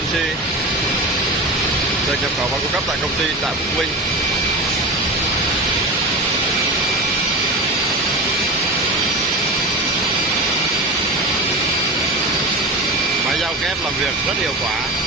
CNC được nhập khẩu và cung cấp tại công ty tại Phúc Vinh. Máy dao kép làm việc rất hiệu quả.